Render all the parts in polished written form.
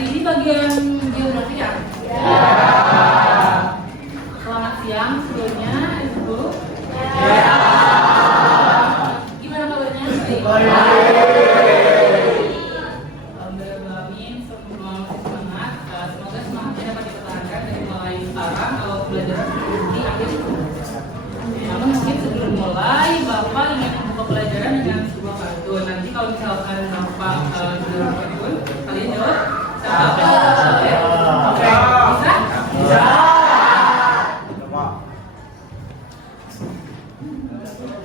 Hari ini bagian geografi ya? Selamat siang sebelumnya, Ibu. Gimana kabarnya? Alhamdulillah, semua semangat. Semoga semangatnya dapat dipertahankan dari mulai sekarang kalau belajar di akhir. Namun mungkin sebelum mulai, Bapak ingin membuka pelajaran dengan sebuah pantun. Nanti kalau misalkan Bapak sudah pantun, kalian jawab. Oke, bisa? Bisa.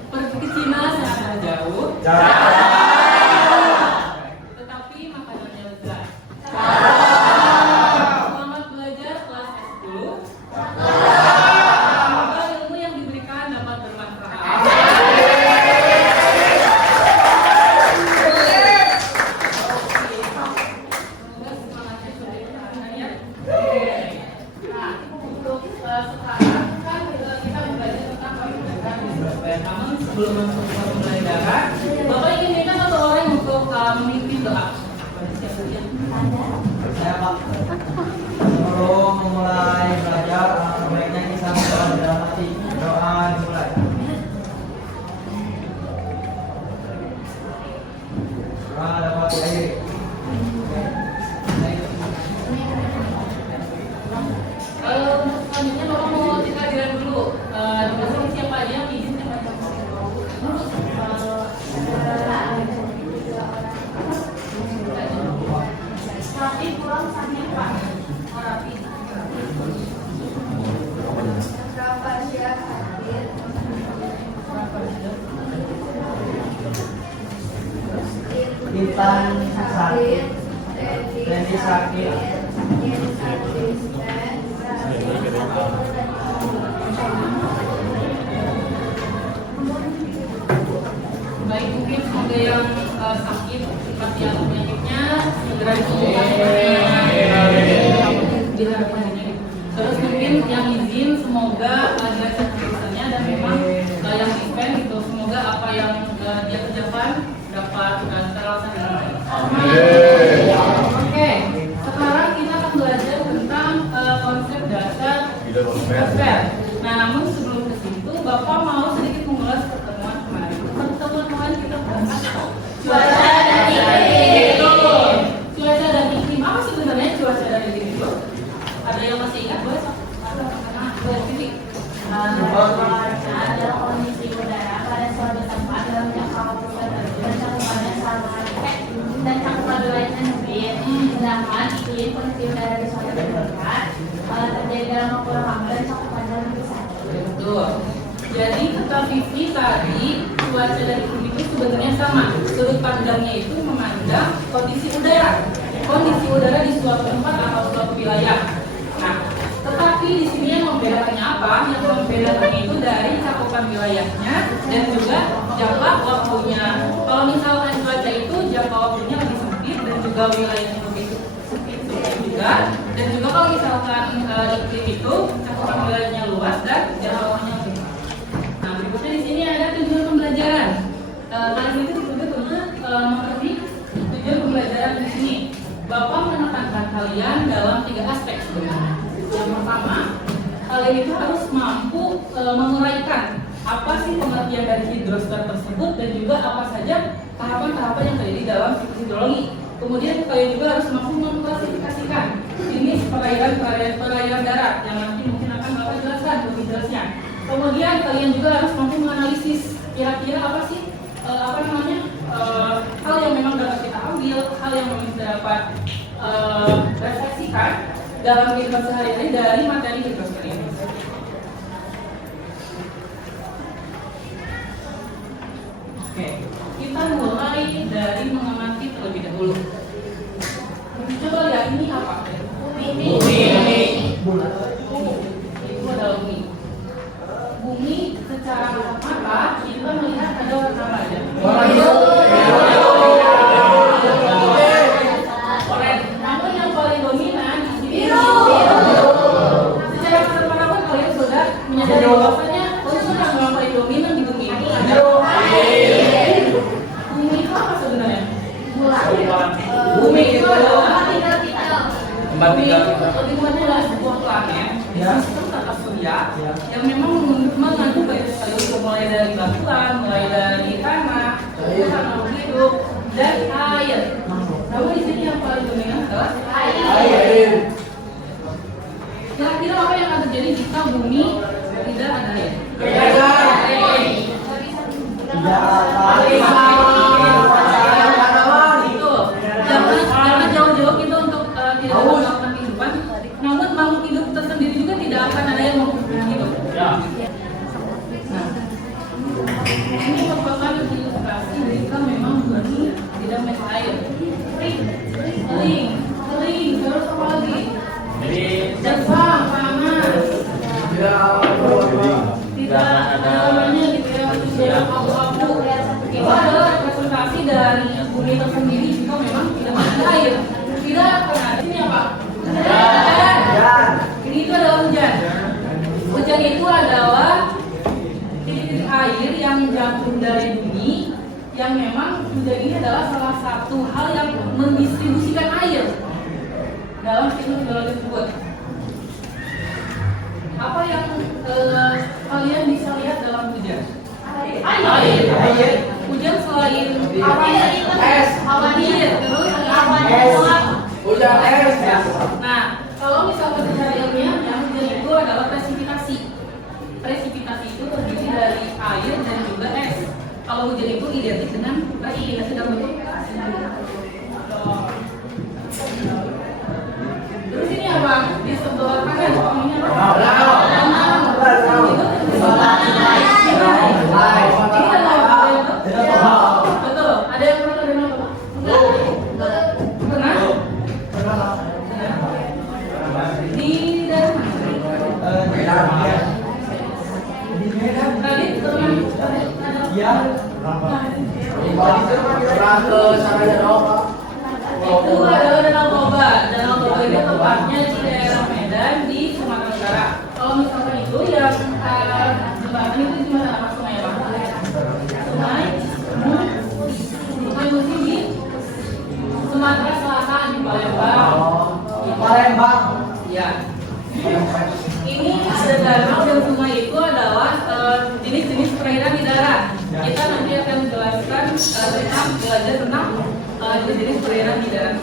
Pergi ke Cina sangat jauh. Tetapi makanannya lezat. Selamat belajar kelas S10. Semoga ilmu yang diberikan dapat bermanfaat. Semoga semangatnya sudah diterapkan ya. Nah, untuk sekarang kan kita belajar tentang pembelajaran. Namun sebelum masuk ke pembelajaran, Bapak ingin minta satu orang untuk memimpin doa. Siapa yang Saya Pak, sebelum memulai belajar, sebaiknya kita berdoa dalam hati. Doa dimulai. Doa dapat diakhiri. untuk selanjutnya Bapak mau kita jalan dulu. Dikasih siapa aja yang izin siapa aja. Rapi pulang saatnya Pak. Rapi. Intan sakit, Randy sakit. Baik, mungkin semoga yang sakit seperti apa penyakitnya segera disembuhkan diharapkannya. Terus mungkin yang izin semoga ada keputusannya dan memang yang event gitu semoga apa yang dia kerjakan dapat terlaksana dengan baik. Oke, sekarang kita akan belajar tentang konsep dasar hidrosfer. Nah, namun sebelum ke situ, Bapak mau sedikit mengulas pertemuan kemarin. Pertemuan kemarin kita bahas cuaca dan iklim. Cuaca dan iklim. Apa sebenarnya cuaca dan iklim itu? Ada yang masih ingat, Bos? Cuaca adalah kondisi udara pada suatu tempat dalam jangka waktu tertentu dan cakupannya sama dan cakupan wilayahnya sempit. Sedangkan iklim kondisi udara di suatu tempat terjadi dalam waktu lama dan cakupannya lebih besar. Betul. Jadi kata Vivi tadi cuaca dan iklim itu sebenarnya sama. Sudut pandangnya itu memandang kondisi udara. Kondisi udara di suatu tempat atau suatu wilayah. Nah, tetapi di sini yang membedakannya apa? Yang membedakannya itu dari cakupan wilayahnya dan juga jangka waktunya. Kalau misalkan cuaca itu jangka waktunya lebih sempit dan juga wilayahnya lebih sempit juga. Dan juga kalau misalkan iklim itu cakupan wilayahnya luas dan jangka waktunya lebih luas. Nah, berikutnya di sini ada tujuan pembelajaran. Kalian itu dituntut untuk mengerti tujuan pembelajaran di sini. Bapak menekankan kalian dalam 3 aspek sebenarnya. Yang pertama, kalian itu harus mampu menguraikan apa sih pengertian dari hidrosfer tersebut dan juga apa saja tahapan-tahapan yang terjadi dalam siklus hidrologi. Kemudian kalian juga harus mampu mengklasifikasikan jenis perairan darat yang nanti mungkin akan Bapak jelaskan lebih jelasnya. Kemudian kalian juga harus mampu menganalisis kira-kira apa sih hal yang memang dapat kita ambil, hal yang memang kita dapat refleksikan dalam kehidupan sehari-hari dari materi hidrosfer ini. Oke, kita mulai dari mengamati terlebih dahulu. Coba lihat ini apa? Bumi. Itu adalah bumi. Bumi secara mata kita melihat ada warna apa aja? Namun yang paling dominan di sini biru. Secara kasat pun kalian sudah menyadari bahwasanya unsur yang paling dominan di bumi ini adalah air. Bumi itu apa sebenarnya? Bumi itu adalah Tempat tinggal kita. Bumi adalah sebuah planet di Ya. sistem tata surya Ya. yang memang mengandung banyak sekali unsur, mulai dari batuan, mulai dari tanah, tanah hidup, dan air. Namun di sini yang paling dominan adalah Air. Kira-kira apa yang akan terjadi jika bumi tidak ada air? Tidak akan Itu. Jangan jauh-jauh kita untuk tidak melakukan kehidupan. Namun makhluk hidup tersendiri juga tidak akan ada yang mempunyai hidup. Nah, ini merupakan ilustrasi jika memang bumi tidak punya air. Kering, terus apa lagi? Jepang, panas. Tidak ada namanya gitu ya, tidak abu-abu. Itu adalah representasi dari bumi tersendiri jika memang tidak ada air. Tidak akan ada ini apa? hujan. Ini itu adalah hujan. Hujan itu adalah titik-titik air yang jatuh dari bumi, yang memang hujan ini adalah salah satu hal yang mendistribusikan air dalam siklus geologi tersebut. Apa yang kalian bisa lihat dalam hujan? Air. Hujan selain awan, Es. air, terus awan, Es. Hujan es. Nah, kalau misalnya secara ilmiahnya hujan itu adalah presipitasi. Presipitasi itu terdiri dari air dan juga es. Kalau hujan itu identik dengan presipitasi dalam bentuk es. Terus ini apa? Di sebelah kanan ini apa? Danau. Ini danau. Betul. Ada yang pernah ke danau apa? Pernah? Di dalam tadi pernah Ya. itu adalah Danau Toba. Danau Toba itu tempatnya di daerah Medan di Sumatera Utara. Kalau misalkan itu yang jembatan itu di mana nama sungai apa? Sungai Musi di Sumatera Selatan di Palembang. Palembang. Ya. Ini ada danau dan sungai itu adalah jenis-jenis perairan di darat. Kita nanti akan menjelaskan tentang belajar tentang jenis-jenis perairan di darat.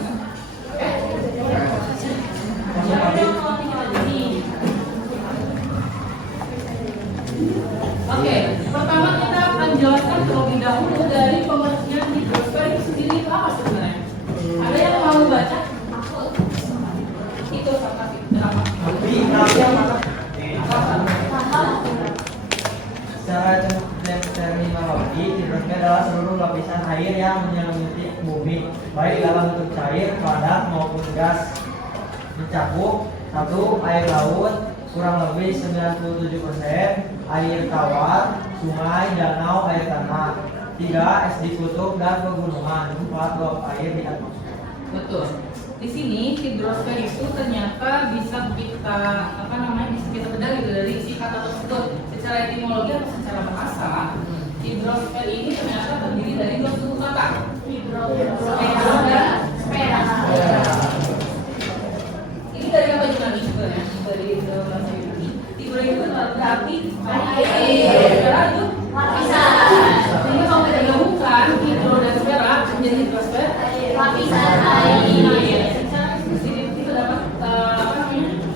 Oke, pertama kita akan jelaskan terlebih dahulu dari pengertian hidrosfer itu sendiri itu apa sebenarnya. Ada yang mau baca? Itu apa? Secara terminologi, hidrosfer adalah seluruh lapisan air yang menyelimuti bumi, baik dalam bentuk cair, padat maupun gas. Mencakup 1. Air laut kurang lebih 97%, air tawar, sungai, danau, air tanah. 3. Es di kutub dan pegunungan. 4. Uap air di atmosfer. Betul. Di sini hidrosfer itu ternyata bisa kita bisa kita bedah gitu dari isi kata tersebut. Secara etimologi atau secara bahasa, hidrosfer ini ternyata terdiri dari dua suku kata. Hidro dan sfera. Ini dari apa Yunani sebenarnya? Dari bahasa Yunani. Hidro itu berarti air. Sfera itu lapisan. Jadi kalau kita gabungkan hidro dan sfera menjadi hidrosfer, lapisan air. Secara eksklusif kita dapat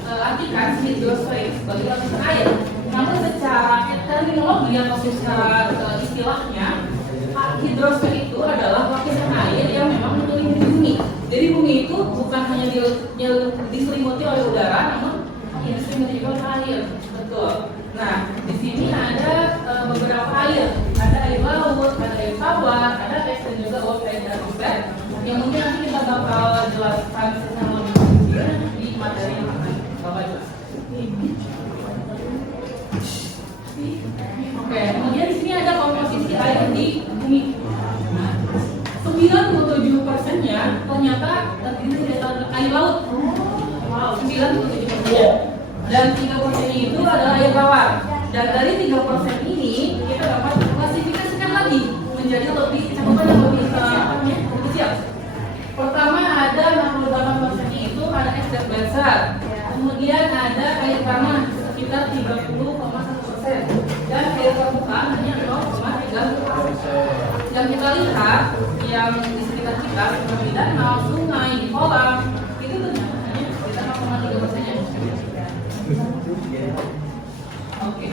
artikan hidrosfer sebagai lapisan air. Namun secara terminologi atau secara istilahnya, hidrosfer itu adalah lapisan air yang memang menyelimuti bumi. Jadi bumi itu bukan hanya diselimuti oleh udara, namun diselimuti juga oleh air. Betul. Nah, di sini ada beberapa air. Ada air laut, ada air tawar, ada es dan juga uap air dan atmosfer. Yang mungkin nanti kita bakal jelaskan secara lebih detail di materi yang akan Bapak jelaskan. Oke, kemudian di sini ada komposisi air di bumi. 97%-nya ternyata terdiri dari air laut. Wow, 97%-nya. Dan 3%-nya itu adalah air tawar. Dan dari 3% ini kita dapat klasifikasikan lagi menjadi lebih cakupan yang lebih kecil. Pertama ada 68%-nya itu ada es dan besar. Kemudian ada air tanah sekitar 30,1% dan air permukaan hanya 0,3%. Yang kita lihat yang di sekitar kita seperti danau, sungai, di kolam itu ternyata hanya sekitar 0,3%. Oke.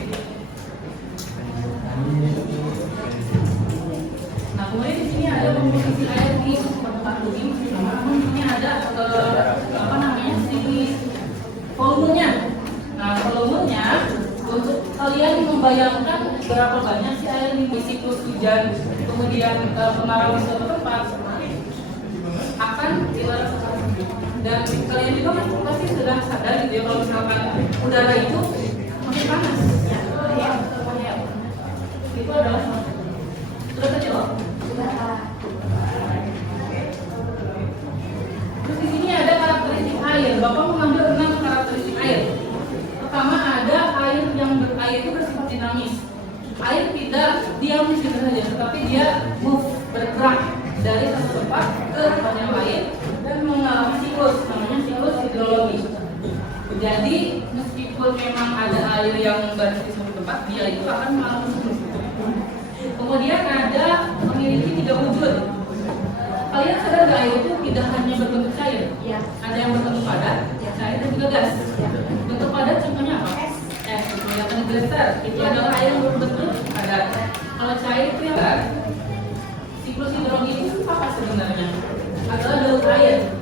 Nah, kemudian di sini ada komposisi air di permukaan bumi. Namun ini ada si volumenya. Nah, volumenya untuk kalian membayangkan berapa banyak sih air di siklus hujan, kemudian kemarau di suatu tempat akan ibarat seperti. Dan kalian juga pasti sudah sadar gitu ya kalau misalkan udara itu makin panas. Itu adalah sudah kecil. Terus di sini ada karakteristik air. Bapak mengambil 6 karakteristik air. Pertama ada air yang air itu bersifat dinamis. Air tidak diam di situ saja, tetapi dia bergerak dari satu tempat ke tempat yang lain dan mengalami siklus, namanya siklus hidrologi. Jadi meskipun memang ada air yang berada di suatu tempat, dia itu akan mengalami siklus. Kemudian ada memiliki 3 wujud. Kalian sadar nggak air itu tidak hanya berbentuk cair? Ya. Ada yang berbentuk padat, cair dan juga gas. Ya. Bentuk padat contohnya apa? Es. Kelihatan gletser. Itu adalah air yang berbentuk padat. Kalau cair itu ya kan? Siklus hidrologi itu apa sebenarnya? Adalah daur air.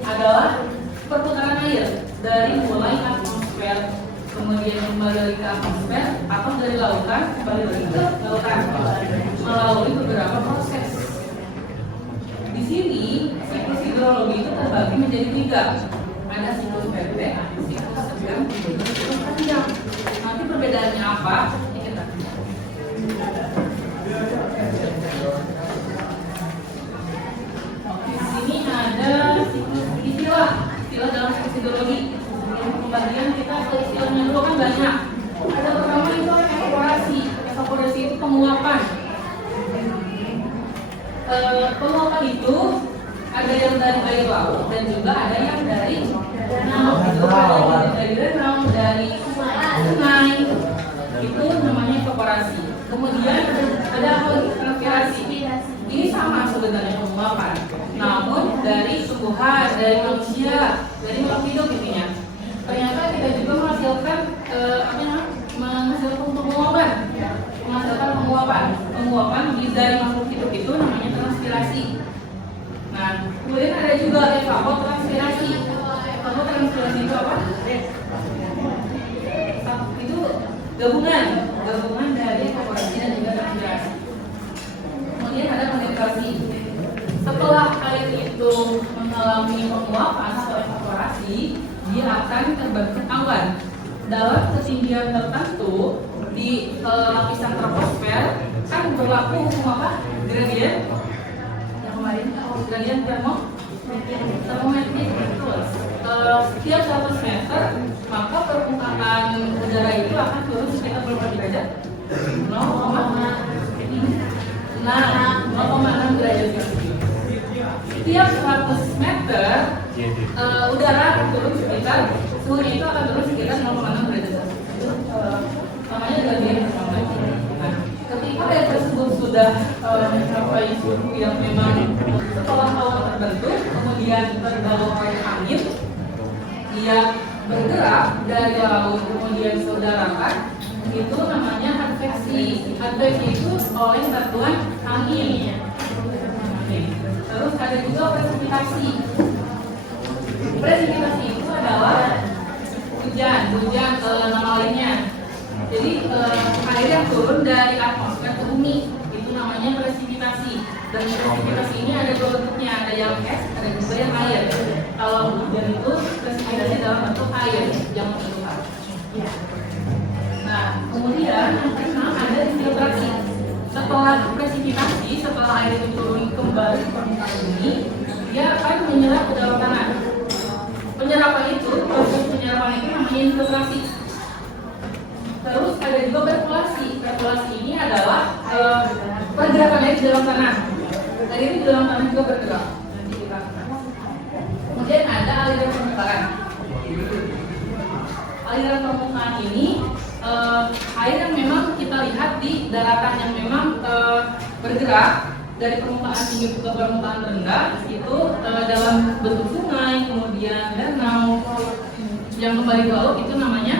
Adalah perputaran air dari mulai atmosfer, kemudian kembali lagi ke atmosfer, atau dari lautan kembali lagi ke lautan melalui beberapa proses. Di sini siklus hidrologi itu terbagi menjadi 3. Ada siklus pendek, siklus sedang, dan siklus panjang. Nanti perbedaannya apa? Ini kita. Oke, di sini ada siklus istilah dalam siklus hidrologi. Pembagian kita ke istilahnya dulu kan banyak. Ada pertama itu evaporasi. Evaporasi itu penguapan. Penguapan itu ada yang dari air laut dan juga ada yang dari danau. Dari danau, dari sungai. Itu namanya evaporasi. Kemudian ada transpirasi. Ini sama sebenarnya penguapan. Namun dari tumbuhan, dari manusia, dari makhluk hidup intinya. Ternyata kita juga menghasilkan menghasilkan penguapan dari makhluk hidup itu namanya transpirasi. Nah, kemudian ada juga evapotranspirasi. Evapotranspirasi itu apa? Itu gabungan dari evaporasi dan juga transpirasi. Kemudian ada kondentrasi. Setelah air itu mengalami penguapan atau evaporasi, dia akan terbentuk awan. Dalam ketinggian tertentu di lapisan troposfer kan berlaku hukum apa? Gradien. Yang kemarin gradien termometrik. Setiap 100 meter maka permukaan udara itu akan turun sekitar berapa derajat? 0,6 derajat Celcius. Setiap 100 meter udara akan turun sekitar suhunya itu akan turun sekitar 0,6 derajat Celcius. Namanya gradien termometrik. Nah, ketika air tersebut sudah mencapai suhu yang memang setelah awan terbentuk, kemudian terbawa oleh angin, dia bergerak dari laut kemudian saudarakan, itu namanya adveksi. Adveksi itu oleh satuan angin. Terus ada juga presipitasi. Presipitasi itu adalah hujan nama lainnya. Jadi air yang turun dari atmosfer ke bumi itu namanya presipitasi. Dan presipitasi ini ada 2 bentuknya, ada yang es, ada juga yang air. Kalau hujan itu presipitasi dalam bentuk air yang menentukan. Nah, kemudian yang keenam ada infiltrasi. Setelah presipitasi, setelah air itu turun kembali ke permukaan bumi, dia akan menyerap ke dalam tanah. Penyerapan itu, proses penyerapan itu namanya infiltrasi. Terus ada juga perkulasi. Perkulasi ini adalah pergerakan air di dalam tanah. Air ini di dalam tanah juga bergerak. Nanti kita. Kemudian ada aliran permukaan. aliran permukaan ini air yang memang kita lihat di daratan yang memang bergerak dari permukaan tinggi ke permukaan rendah itu dalam bentuk sungai, kemudian danau yang kembali ke laut itu namanya.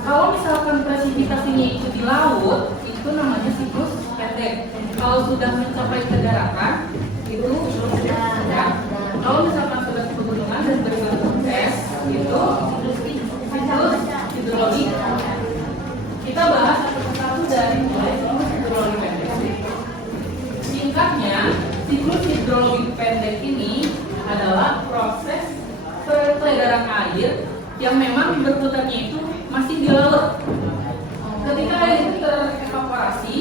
Kalau misalkan presipitasinya itu di laut, itu namanya siklus pendek. Kalau sudah mencapai ke daratan, itu ya. Kalau misalkan sudah ke pegunungan dan berbentuk es, itu siklus hidrologi. Kita bahas satu persatu dari mulai siklus hidrologi pendek. Singkatnya, siklus hidrologi pendek ini adalah proses peredaran air yang memang berputarnya itu masih di laut. Ketika air itu terevaporasi,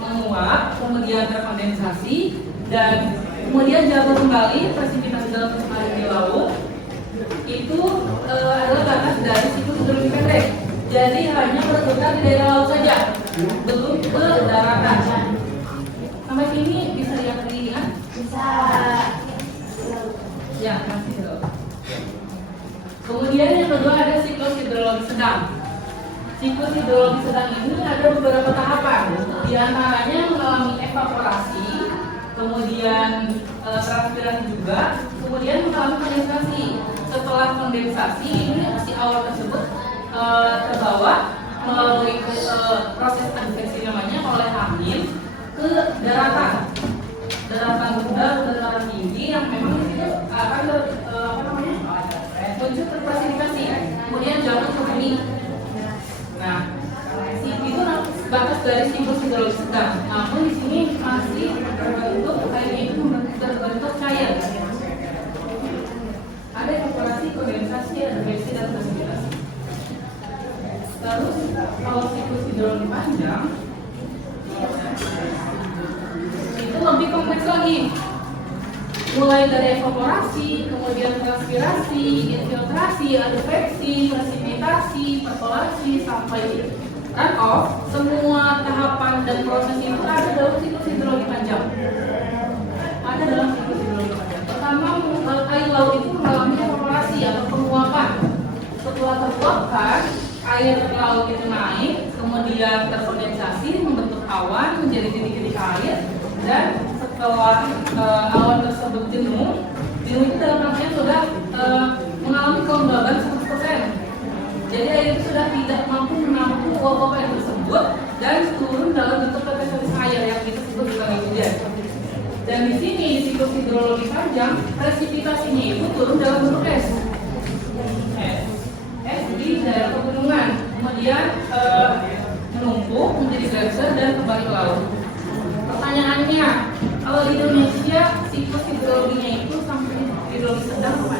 menguap, kemudian terkondensasi, dan kemudian jatuh kembali presipitasi dalam bentuk air di laut, itu adalah batas dari siklus hidrologi pendek. Jadi hanya berputar di daerah laut saja, belum ke daratan. Sampai sini bisa dilihat? Bisa. Ya, masih dulu. Kemudian yang kedua ada siklus hidrologi sedang. Siklus hidrologi sedang ini ada beberapa tahapan. Di antaranya mengalami evaporasi, kemudian transpirasi juga, kemudian mengalami kondensasi. Setelah kondensasi ini si awan tersebut terbawa melalui proses adveksi namanya oleh angin ke daratan. Daratan rendah, daratan tinggi yang memang di situ akan muncul terpresifikasi, kemudian jatuh ke bumi. Nah, itu batas dari siklus hidrologi sedang. Namun di sini masih berbentuk airnya itu berbentuk cair. Ada evaporasi, kondensasi, adveksi, dan presipitasi. Terus kalau siklus hidrologi panjang itu lebih kompleks lagi. Mulai dari evaporasi, kemudian transpirasi, infiltrasi, adveksi, presipitasi, perkolasi, sampai runoff, semua tahapan dan proses itu ada dalam siklus hidrologi panjang. Ada dalam siklus hidrologi panjang. Pertama, air laut itu mengalami evaporasi atau penguapan. Setelah terkuapkan, air laut itu naik, kemudian terkondensasi, membentuk awan menjadi titik-titik air, dan setelah awan tersebut jenuh itu dalam artian sudah mengalami kelembaban 100%. Jadi air itu sudah tidak mampu menampung uap air tersebut dan turun dalam bentuk tetesan air yang kita sebut sebagai hujan. Dan di sini di siklus hidrologi panjang, presipitasinya itu turun dalam bentuk es. Es di daerah pegunungan, kemudian menumpuk menjadi geyser dan kembali ke laut. Pertanyaannya, kalau di Indonesia siklus hidrologinya itu sampai hidrologi sedang apa?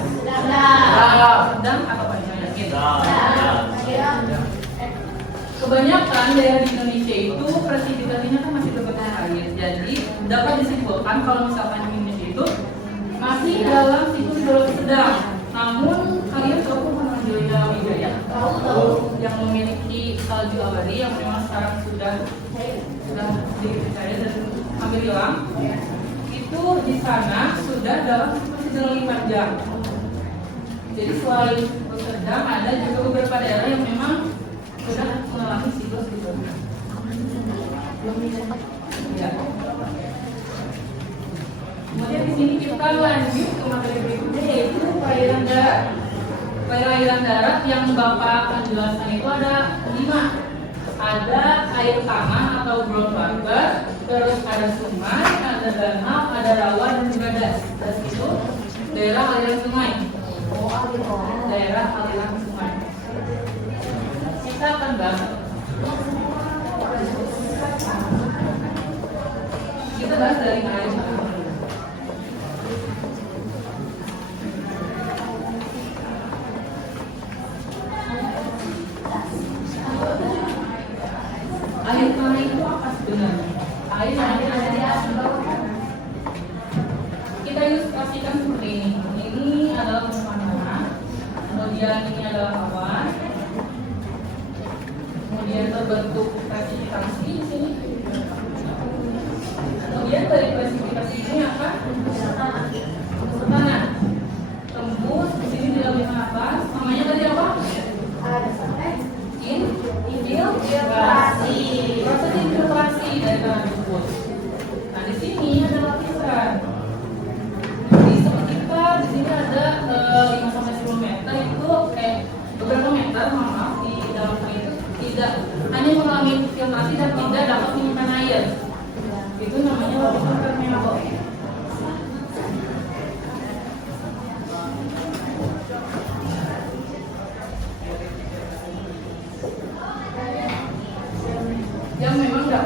Sedang atau panjang? Kebanyakan daerah di Indonesia itu presipitasinya kan masih berbentuk air. Jadi dapat disimpulkan kalau misalkan Indonesia itu masih dalam siklus hidrologi sedang. Namun kalian tahu pernah di dalam Wijaya? Tahu yang memiliki salju abadi yang memang sekarang sudah dipercaya dan hampir hilang. Itu di sana sudah dalam siklus hidrologi panjang. Jadi selain siklus sedang ada juga beberapa daerah yang memang sudah mengalami siklus hidrologi. Ya. Kemudian di sini kita lanjut ke materi berikutnya yaitu perairan darat. Perairan darat yang Bapak jelaskan itu ada 5. Ada air tanah atau groundwater, terus ada sungai, ada danau, ada rawa dan juga das. Das itu daerah aliran sungai. Daerah aliran sungai. Kita akan bahas. Kita bahas dari air tanah. Air tanah itu apa sebenarnya? Air ada di atas bawah. Kita ilustrasikan seperti ini. Ini adalah permukaan, kemudian ini adalah awan, kemudian terbentuk presipitasi di sini. Kemudian dari presipitasi ini akan ke tanah, tembus di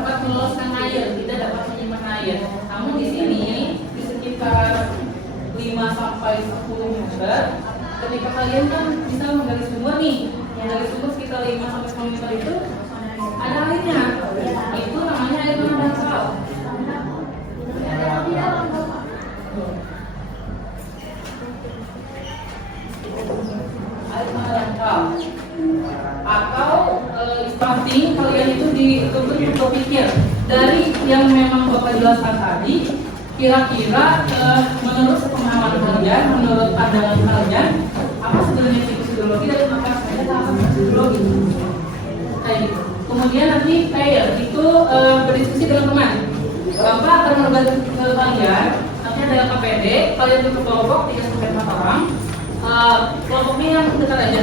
dapat meloloskan air, tidak dapat menyimpan air. Namun di sini di sekitar 5 sampai 10 meter, ketika kalian kan bisa menggali sumur nih, yang dari sumur sekitar 5 sampai 10 meter itu ada airnya. Itu namanya air mana dangkal. Air mana dangkal. Atau seperti kalian itu berpikir dari yang memang Bapak jelaskan tadi, kira-kira menurut pemahaman kalian, menurut pandangan kalian, apa sebenarnya siklus hidrologi dan apa sebenarnya siklus hidrologi? Kayak gitu. Kemudian nanti kayak itu berdiskusi dengan teman. Bapak akan membagi ke kalian, nanti ada KPD, kalian itu kelompok 3 sampai 4 orang. Kelompoknya yang dekat aja.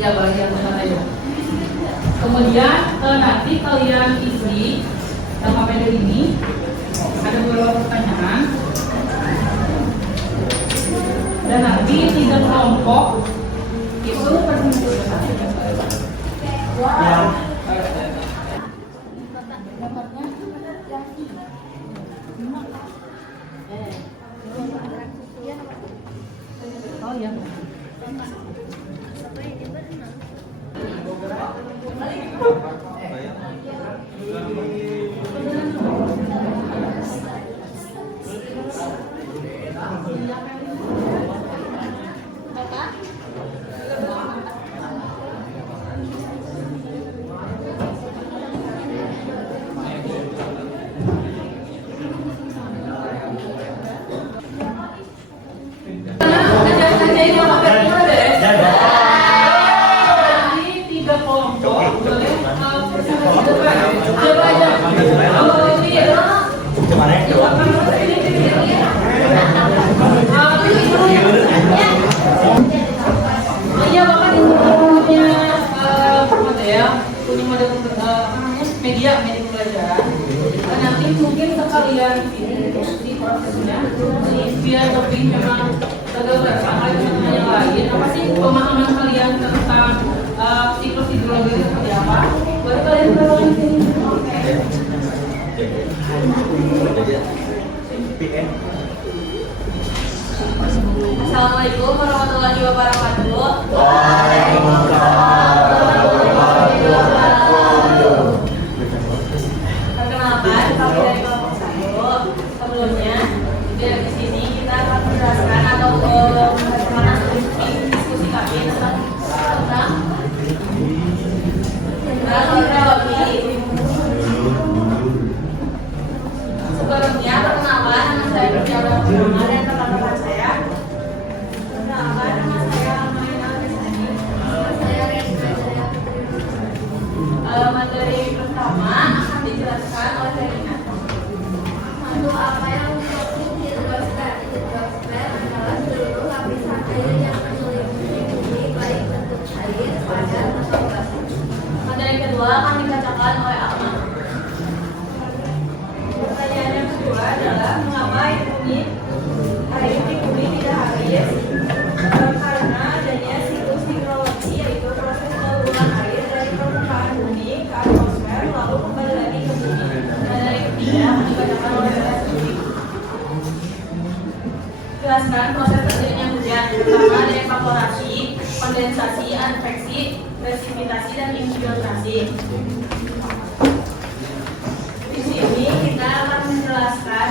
Ya, bagi yang dekat aja. Kemudian nanti kalian isi dalam KPD ini ada beberapa pertanyaan. Dan nanti 3 kelompok itu oh ya. Media pembelajaran. Nanti mungkin sekalian di prosesnya biar lebih memang tergambarkan dengan yang lain. Apa sih pemahaman kalian tentang siklus hidrologi itu seperti apa? Baru kalian tahu di sini. Assalamualaikum warahmatullahi wabarakatuh. Perkenalkan, kami dari kelompok 1. Sebelumnya, di sini kita akan menjelaskan atau diskusi kami tentang hidrologi. Sebelumnya, perkenalan, nama saya Berjalan Muhammad dan teman-teman saya. Perkenalkan, nama saya Amalia Desani. Saya Rizka. Materi pertama akan dijelaskan oleh Rina. Untuk apa yang disebut hidrosfer? Hidrosfer adalah seluruh lapisan air yang mengelilingi bumi, baik bentuk air, padat, atau basah. Materi kedua akan dibacakan oleh Alma. Pertanyaan yang kedua adalah mengapa air di bumi tidak habis? Karena adanya siklus hidrologi, yaitu proses pengurangan air dari permukaan bumi ke atmosfer lalu kembali lagi ke bumi. Materi ketiga akan dibacakan oleh Rina. Jelaskan proses terjadinya hujan, pertama ada evaporasi, kondensasi, adveksi, presipitasi, dan infiltrasi. Di sini kita akan menjelaskan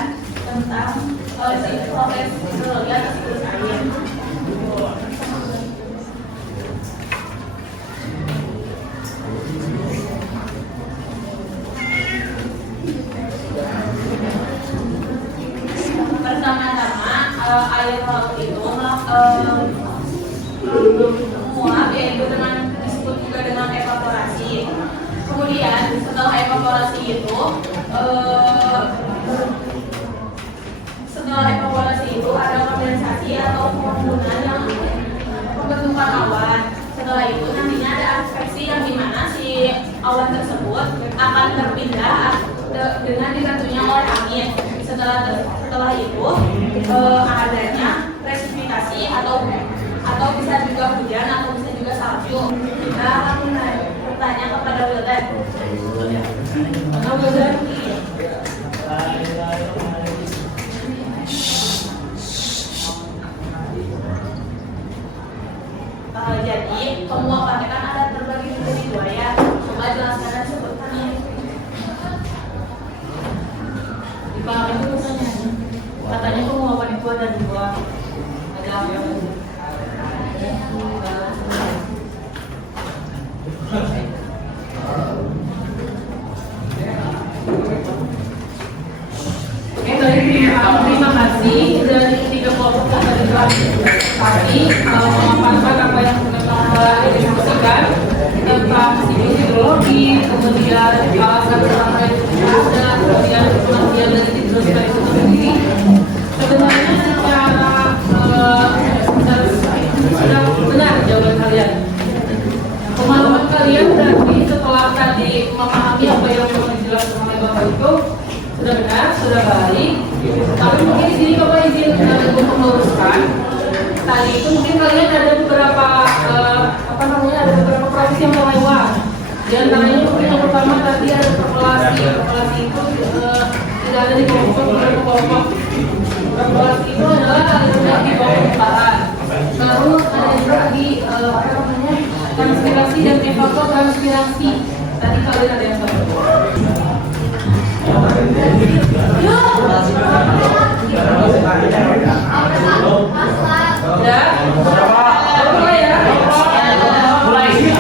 tentang proses hidrologi atau siklus air. Pertama-tama air laut itu menguap, yaitu disebut juga dengan evaporasi. Kemudian setelah evaporasi itu ada kondensasi atau penguburan yang pembentukan awan. Setelah itu nantinya ada adveksi yang dimana si awan tersebut akan terpindah dengan dibantunya oleh angin. Setelah itu adanya presipitasi atau bisa juga hujan atau bisa juga salju. Kita akan bertanya kepada Wildan. Mana belajar? Jadi penguapannya kan ada terbagi menjadi dua ya. Coba jelaskan dan sebutkan ya. Dipahami dulu pertanyaannya. Katanya penguapan itu ada dua. Ada apa yang Oke, terima kasih dari ketiga kelompok yang tadi telah tapi memaparkan apa yang telah didiskusikan tentang psikologi, kemudian alasan kenapa itu ada, kemudian pengertian dari diteruskan itu sendiri. Sebenarnya secara sudah benar jawaban kalian. Pemahaman kalian berarti setelah tadi memahami apa yang telah dijelaskan oleh Bapak itu sudah benar, sudah baik. Tapi mungkin di sini Bapak izin untuk meluruskan. Tadi itu mungkin kalian ada beberapa ada beberapa proses yang terlewat. Di antaranya mungkin yang pertama tadi ada interpelasi. Interpelasi itu tidak ada di kelompok. Interpelasi itu adalah ada di bawah permukaan. Terus ada juga di transpirasi dan evaluasi transpirasi. Tadi kalian ada yang tahu. Ya, mulai ya.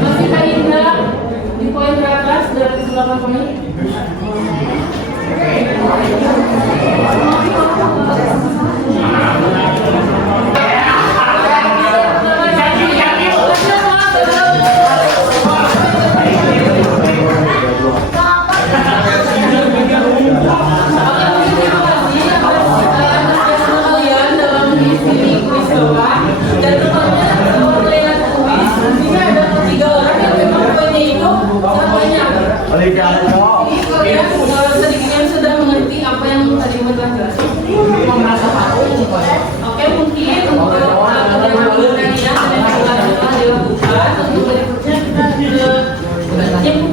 Masih Kak Indra di poin teratas dari sebelah kami. Sedikit sudah mengerti apa yang tadi telah jelaskan. Oke, mungkin untuk kalian telah dilakukan untuk berikutnya kita ke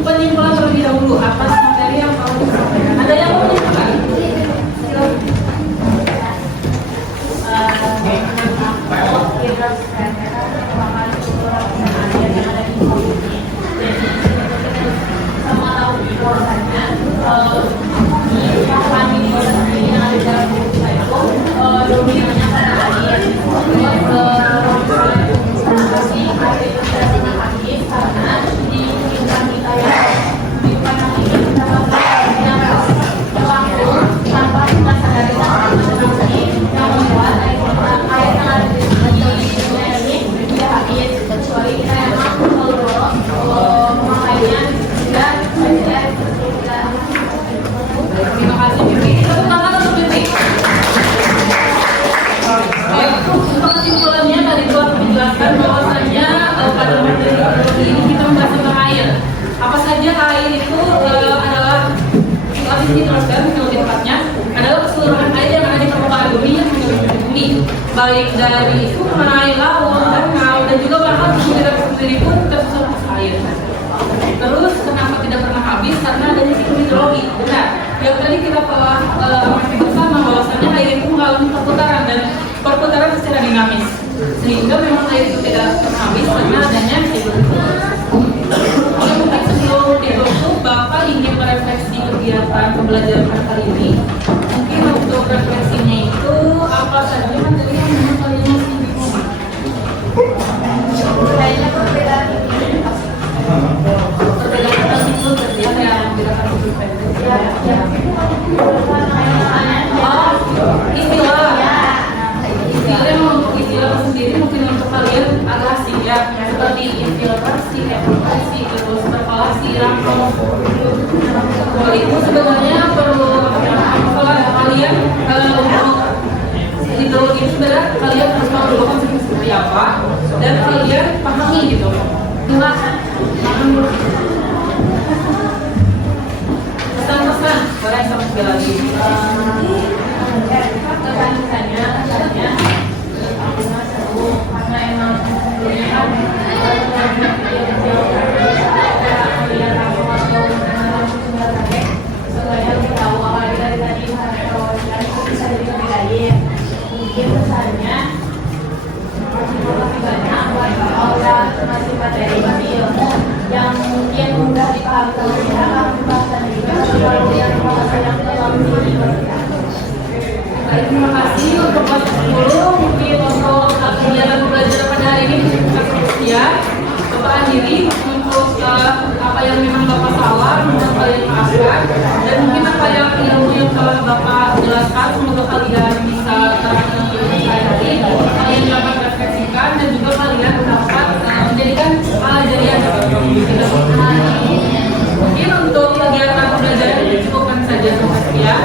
penyimpulan terlebih dahulu atas materi yang telah disampaikan. Ada yang mau menyimpulkan? Terima kasih Bibi. Tepuk tangan untuk Bibi. Untuk kesimpulannya tadi telah dijelaskan bahwasanya pada materi ini kita membahas tentang air. Apa saja air itu adalah habis diteruskan lebih tepatnya adalah keseluruhan air yang ada di permukaan bumi yang mengelilingi bumi, baik dari sungai, air laut, danau, dan juga bahkan tubuh kita sendiri pun tersusun air. Terus kenapa tidak pernah habis? Karena adanya siklus hidrologi. Benar. Yang tadi kita telah amati bersama bahwasanya air itu mengalami perputaran dan perputaran secara dinamis. Sehingga memang air itu tidak pernah habis karena adanya siklus hidrologi. Oleh mungkin sebelum ditutup, Bapak ingin merefleksi kegiatan pembelajaran kali ini. Mungkin untuk refleksinya itu apa saja materi yang memang kalian masih bingung? Kayaknya perbedaan Perbedaan siklus berarti ada yang membedakan siklus pendek. Ya. Oh, istilah. Istilah untuk istilah sendiri mungkin untuk kalian agak asing ya. Seperti infiltrasi, evakuasi, terus biologi itu sebenarnya kalian harus tahu dulu konsepnya seperti apa dan kalian pahami gitu. Silakan. Pesan-pesan boleh sama sekali lagi. Kesannya seru karena emang sebelumnya kan supaya lebih tahu awal dari tadi bisa jadi lebih baik. Mungkin pesannya masih banyak buat orang masih materi masih ilmu yang mungkin mudah dipahami kalau kita bahasa juga kalau yang bahasa yang terlalu tinggi. Baik, terima kasih untuk kelas 10. Mungkin untuk kegiatan belajar pada hari ini cukup sekian. Bapak akhiri untuk apa yang memang Bapak salah, mohon kalian maafkan. Dan mungkin apa yang ilmu yang telah Bapak jelaskan, semoga kalian bisa terapkan sehari-hari. Kalian dapat refleksikan dan juga kalian dapat menjadikan pelajaran mungkin untuk kegiatan pembelajaran ini cukupkan saja sampai sekian.